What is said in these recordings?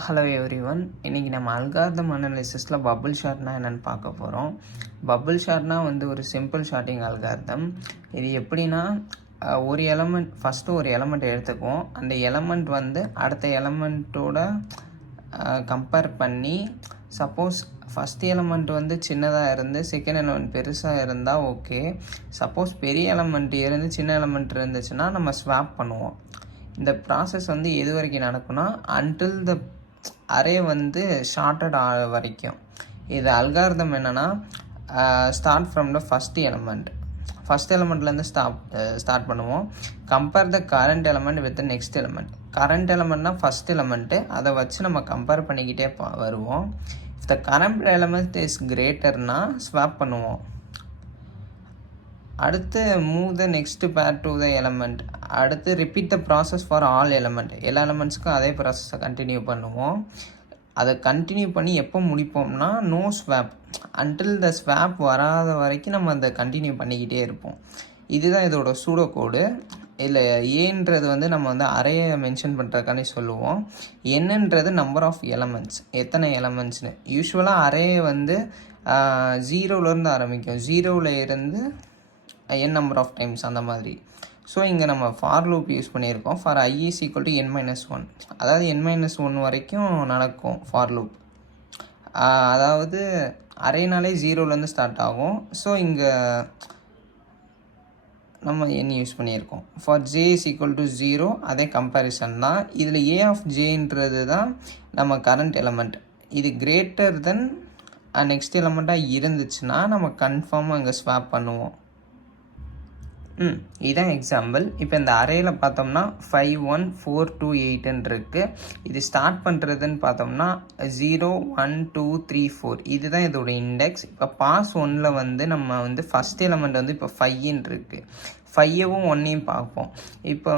Hello everyone. இன்றைக்கி நம்ம algorithm அனாலிசிஸில் bubble ஷார்ட்னா என்னென்னு பார்க்க போகிறோம். பபுள் ஷார்ட்னா ஒரு சிம்பிள் ஷார்ட்டிங் அல்காரிதம். இது எப்படின்னா ஒரு ஃபஸ்ட்டு ஒரு எலமெண்ட் எடுத்துக்குவோம். அந்த எலமெண்ட் அடுத்த எலமெண்ட்டோட கம்பேர் பண்ணி, சப்போஸ் ஃபஸ்ட் எலமெண்ட் சின்னதாக இருந்து செகண்ட் எலமெண்ட் பெருசாக இருந்தால் ஓகே. சப்போஸ் பெரிய எலமெண்ட் இருந்து சின்ன எலமெண்ட் இருந்துச்சுன்னா நம்ம ஸ்வாப் பண்ணுவோம். இந்த ப்ராசஸ் எது வரைக்கும் நடக்கும்னா அன்டில் த அரே ஷார்ட்டட் ஆகிற வரைக்கும். இது அல்காரிதம் என்னென்னா ஸ்டார்ட் ஃப்ரம் த ஃபஸ்ட் எலமெண்ட்லேருந்து ஸ்டார்ட் பண்ணுவோம். Compare the current element with next element. Current எலமெண்ட்னா ஃபஸ்ட் எலமெண்ட்டு, அதை வச்சு நம்ம கம்பேர் பண்ணிக்கிட்டே வருவோம். If the current element is கிரேட்டர்னா ஸ்வாப் பண்ணுவோம். அடுத்து move the next pair to the element. அடுத்து repeat the process for all element. எல்லா எலமெண்ட்ஸ்க்கும் அதே ப்ராசஸை கண்டினியூ பண்ணுவோம். அதை கண்டினியூ பண்ணி எப்போ முடிப்போம்னா no swap. Until the swap வராத வரைக்கும் நம்ம அதை கண்டினியூ பண்ணிக்கிட்டே இருப்போம். இதுதான் இதோட சூடோ கோடு. இதில் ஏன்றது நம்ம அறையை மென்ஷன் பண்ணுறதுக்கானே சொல்லுவோம். என்னன்றது நம்பர் ஆஃப் எலமெண்ட்ஸ், எத்தனை எலமெண்ட்ஸ்னு. யூஸ்வலாக அறையை 0லேருந்து ஆரம்பிக்கும். 0ல் இருந்து n நம்பர் ஆஃப் டைம்ஸ் அந்த மாதிரி. ஸோ இங்கே நம்ம ஃபார் லூப் யூஸ் பண்ணியிருக்கோம். For I is equal to n-1. அதாவது n-1 வரைக்கும் நடக்கும் ஃபார் லூப். அதாவது அரேனாலே 0லேருந்து ஸ்டார்ட் ஆகும். ஸோ இங்கே நம்ம n யூஸ் பண்ணியிருக்கோம். For j is equal to 0 அதே கம்பேரிசன் தான். இதில் a ஆஃப் jன்றது தான் நம்ம கரண்ட் எலமெண்ட். இது கிரேட்டர் தென் நெக்ஸ்ட் எலமெண்ட்டாக இருந்துச்சுன்னா நம்ம கன்ஃபார்மாக இங்கே ஸ்வாப் பண்ணுவோம். இதுதான் எக்ஸாம்பிள். இப்போ இந்த அரேயில் பார்த்தோம்னா 5 1 4 2 8 இருக்குது. இது ஸ்டார்ட் பண்ணுறதுன்னு பார்த்தோம்னா 0 1 2 3 4. இதுதான் இதோட இண்டெக்ஸ். இப்போ பாஸ் 1ல் நம்ம ஃபஸ்ட் எலமெண்ட் இப்போ 5ன்னு இருக்குது. 5வும் 1ஐயும் பார்ப்போம். இப்போ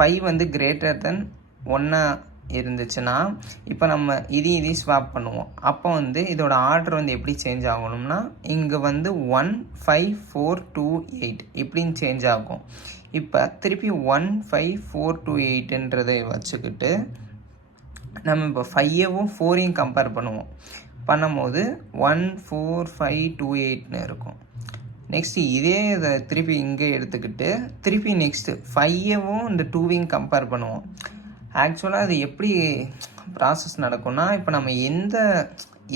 5 கிரேட்டர் தென் 1 இருந்துச்சுன்னா இப்போ நம்ம இதையும் ஸ்வாப் பண்ணுவோம். அப்போ இதோட ஆர்டர் எப்படி சேஞ்ச் ஆகணும்னா இங்கே 1 5 4 2 8 இப்படின்னு சேஞ்ச் ஆகும். இப்போ திருப்பி 1 5 4 2 8ன்றதை வச்சுக்கிட்டு நம்ம இப்போ 5வும் 4ஐயும் கம்பேர் பண்ணும்போது 1 4 5 2 8ன்னு இருக்கும். நெக்ஸ்ட்டு இதே இதை திருப்பி இங்கே எடுத்துக்கிட்டு திருப்பி நெக்ஸ்ட்டு 5வும் இந்த 2ஐயும் கம்பேர் பண்ணுவோம். ஆக்சுவலாக அது எப்படி ப்ராசஸ் நடக்கும்னா, இப்போ நம்ம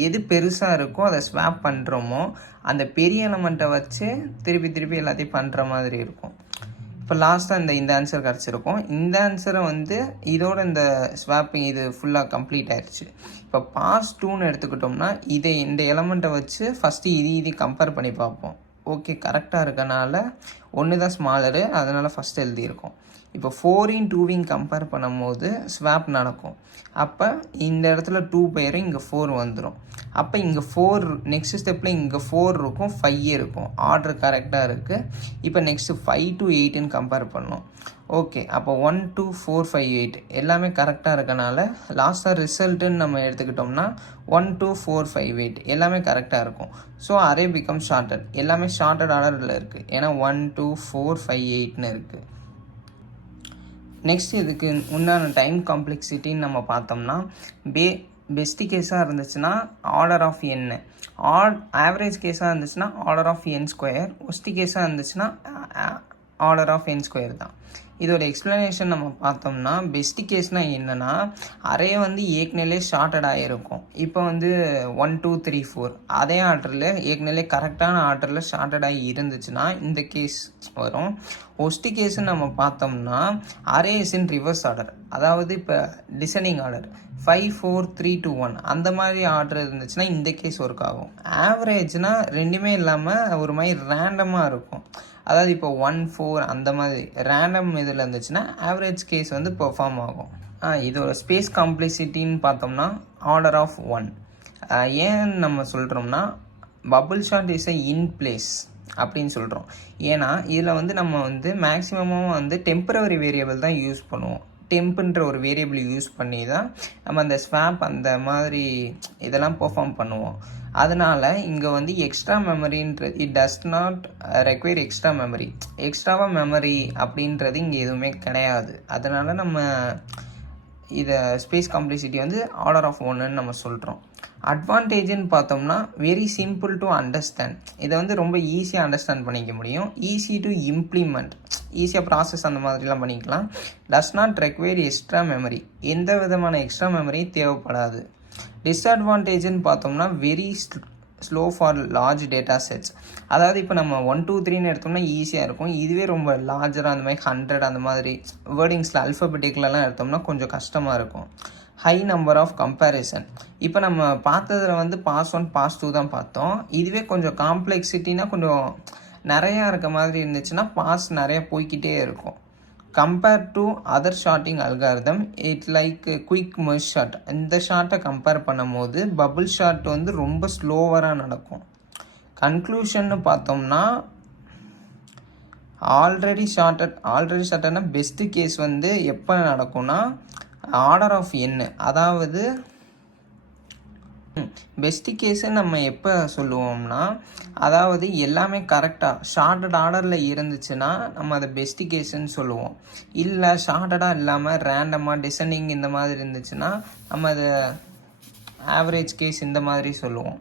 எது பெருசாக இருக்கோ அதை ஸ்வாப் பண்ணுறோமோ அந்த பெரிய எலமெண்ட்டை வச்சு திருப்பி எல்லாத்தையும் பண்ணுற மாதிரி இருக்கும். இப்போ லாஸ்ட்டாக இந்த ஆன்சர் கிடச்சிருக்கும். இந்த ஆன்சரை இதோட இந்த ஸ்வாப்பிங் இது ஃபுல்லாக கம்ப்ளீட் ஆயிடுச்சு. இப்போ பாஸ் 2ன்னு எடுத்துக்கிட்டோம்னா இந்த எலமெண்ட்டை வச்சு ஃபஸ்ட்டு இது கம்பேர் பண்ணி பார்ப்போம். ஓகே, கரெக்டாக இருக்கனால 1 தான் ஸ்மாலரு, அதனால் ஃபஸ்ட்டு எழுதியிருக்கோம். இப்போ 4ஐயும் 2ஐயும் கம்பேர் பண்ணும்போது ஸ்வாப் நடக்கும். அப்போ இந்த இடத்துல 2 போயிடும், இங்கே 4 வந்துடும். அப்போ இங்கே 4 நெக்ஸ்ட் ஸ்டெப்பில் இங்கே 4 இருக்கும், 5 இருக்கும். ஆர்டர் கரெக்டாக இருக்குது. இப்போ நெக்ஸ்ட்டு 5 to 8ன்னு கம்பேர் பண்ணோம். ஓகே, அப்போ 1 2 4 5 8 எல்லாமே கரெக்டாக இருக்கனால லாஸ்ட்டாக ரிசல்ட்டுன்னு நம்ம எடுத்துக்கிட்டோம்னா 1 2 4 5 8 எல்லாமே கரெக்டாக இருக்கும். So array become shorted. எல்லாமே ஷார்ட்டட் ஆர்டரில் இருக்குது. ஏன்னா 1 2 4 5 8ன்னு இருக்குது. நெக்ஸ்ட் இதுக்கு உண்டான டைம் காம்ப்ளெக்சிட்டின்னு நம்ம பார்த்தோம்னா பெஸ்ட்டு கேஸாக இருந்துச்சுன்னா ஆர்டர் ஆஃப் n, ஆவரேஜ் கேஸாக இருந்துச்சுன்னா ஆர்டர் ஆஃப் n², ஒஸ்ட்டு கேஸாக இருந்துச்சுன்னா ஆர்டர் ஆஃப் n² தான். இதோட எக்ஸ்ப்ளனேஷன் நம்ம பார்த்தோம்னா பெஸ்ட் கேஸ்னால் என்னென்னா அரே ஏற்கனவே ஷார்ட்டட் ஆகிருக்கும். இப்போ 1 2 3 4 அதே ஆர்டரில் ஏற்கனவே கரெக்டான ஆர்டரில் ஷார்ட்டட் ஆகி இருந்துச்சுன்னா இந்த கேஸ் வரும். ஒஸ்ட் கேஸ்ன்னு நம்ம பார்த்தோம்னா array is in reverse order. அதாவது இப்போ டிசெண்டிங் ஆர்டர் 5 4 3 2 1 அந்த மாதிரி ஆர்டர் இருந்துச்சுன்னா இந்த கேஸ் ஒர்க் ஆகும். ஆவரேஜ்னால் ரெண்டுமே இல்லாமல் ஒரு மாதிரி ரேண்டமாக இருக்கும். அதாவது இப்போ 1 4 அந்த மாதிரி ரேண்டம் இதில் இருந்துச்சுன்னா ஆவரேஜ் கேஸ் பெர்ஃபார்ம் ஆகும். இதோட ஸ்பேஸ் காம்ப்ளெக்சிட்டின்னு பார்த்தோம்னா ஆர்டர் ஆஃப் 1. ஏன் நம்ம சொல்கிறோம்னா bubble short is in place அப்படின்னு சொல்கிறோம். ஏன்னா இதில் நம்ம மேக்ஸிமமாக டெம்பரவரி வேரியபிள் தான் யூஸ் பண்ணுவோம். டெம்புன்ற ஒரு வேரியபிள் யூஸ் பண்ணி தான் நம்ம அந்த ஸ்வாப் அந்த மாதிரி இதெல்லாம் பெர்ஃபார்ம் பண்ணுவோம். அதனால் இங்கே எக்ஸ்ட்ரா மெமரின்றது it does not require extra memory. எக்ஸ்ட்ராவாக மெமரி அப்படின்றது இங்கே எதுவுமே கிடையாது. அதனால் நம்ம இதை ஸ்பேஸ் காம்ப்ளெக்சிட்டி வந்து ஆர்டர் ஆஃப் ஒன்னு நம்ம சொல்கிறோம். அட்வான்டேஜ்னு பார்த்தோம்னா வெரி சிம்பிள் டு அண்டர்ஸ்டாண்ட். இதை வந்து ரொம்ப ஈஸியாக அண்டர்ஸ்டாண்ட் பண்ணிக்க முடியும். ஈஸி டு இம்ப்ளிமெண்ட், ஈஸியாக ப்ராசஸ் அந்த மாதிரிலாம் பண்ணிக்கலாம். டஸ் நாட் ரெக்வயர் எக்ஸ்ட்ரா மெமரி, எந்த விதமான எக்ஸ்ட்ரா மெமரி தேவைப்படாது. டிஸ்அட்வான்டேஜ்னு பார்த்தோம்னா very slow for large data sets. அதாவது இப்போ நம்ம 1 2 3ன்னு எடுத்தோம்னா ஈஸியாக இருக்கும். இதுவே ரொம்ப லார்ஜராக அந்த மாதிரி 100 அந்த மாதிரி வேர்டிங்ஸில் அல்ஃபபெட்டிக்லலாம் எடுத்தோம்னா கொஞ்சம் கஷ்டமாக இருக்கும். High number of comparison. இப்போ நம்ம பார்த்ததில் வந்து பாஸ் 1 பாஸ் 2 தான் பார்த்தோம். இதுவே கொஞ்சம் காம்ப்ளெக்சிட்டினா கொஞ்சம் நிறையா இருக்க மாதிரி இருந்துச்சுன்னா பாஸ் நிறையா போய்கிட்டே இருக்கும். Compare to other sorting algorithm it like quick merge short. இந்த ஷார்ட்டை கம்பேர் பண்ணும்போது பபுள் ஷார்ட் வந்து ரொம்ப ஸ்லோவராக நடக்கும். கன்க்ளூஷன்னு பார்த்தோம்னா ஆல்ரெடி ஷார்ட்டட்னா பெஸ்ட்டு கேஸ் வந்து எப்போ நடக்கும்னா ஆர்டர் ஆஃப் என். அதாவது பெஸ்ட் கேஸு நம்ம எப்போ சொல்லுவோம்னா, அதாவது எல்லாமே கரெக்டாக ஷார்ட்டட் ஆர்டரில் இருந்துச்சுன்னா நம்ம அதை பெஸ்ட் கேஸுன்னு சொல்லுவோம். இல்லை ஷார்ட்டடாக இல்லாமல் ரேண்டமாக டிசெண்டிங் இந்த மாதிரி இருந்துச்சுன்னா நம்ம அதை ஆவரேஜ் கேஸ் இந்த மாதிரி சொல்லுவோம்.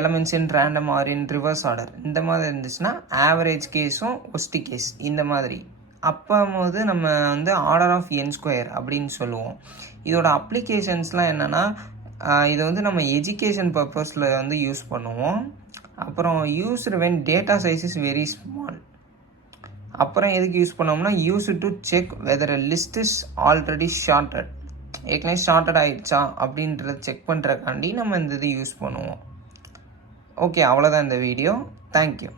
Elements in random or in reverse order இந்த மாதிரி இருந்துச்சுன்னா ஆவரேஜ் கேஸும் ஒஸ்ட் கேஸ் இந்த மாதிரி. அப்போது நம்ம வந்து ஆர்டர் ஆஃப் n ஸ்கொயர் அப்படின்னு சொல்லுவோம். இதோட அப்ளிகேஷன்ஸ்லாம் என்னென்னா, இதை வந்து நம்ம எஜுகேஷன் பர்பஸில் வந்து யூஸ் பண்ணுவோம். அப்புறம் used when data size is very small. அப்புறம் எதுக்கு யூஸ் பண்ணோம்னா use to check weather list is already shorted, ஏற்கனவே ஷார்ட்டட் ஆகிடுச்சா அப்படின்றத செக் பண்ணுறக்காண்டி நம்ம இந்த இது யூஸ் பண்ணுவோம். ஓகே, அவ்வளோதான் இந்த வீடியோ. தேங்க்யூ.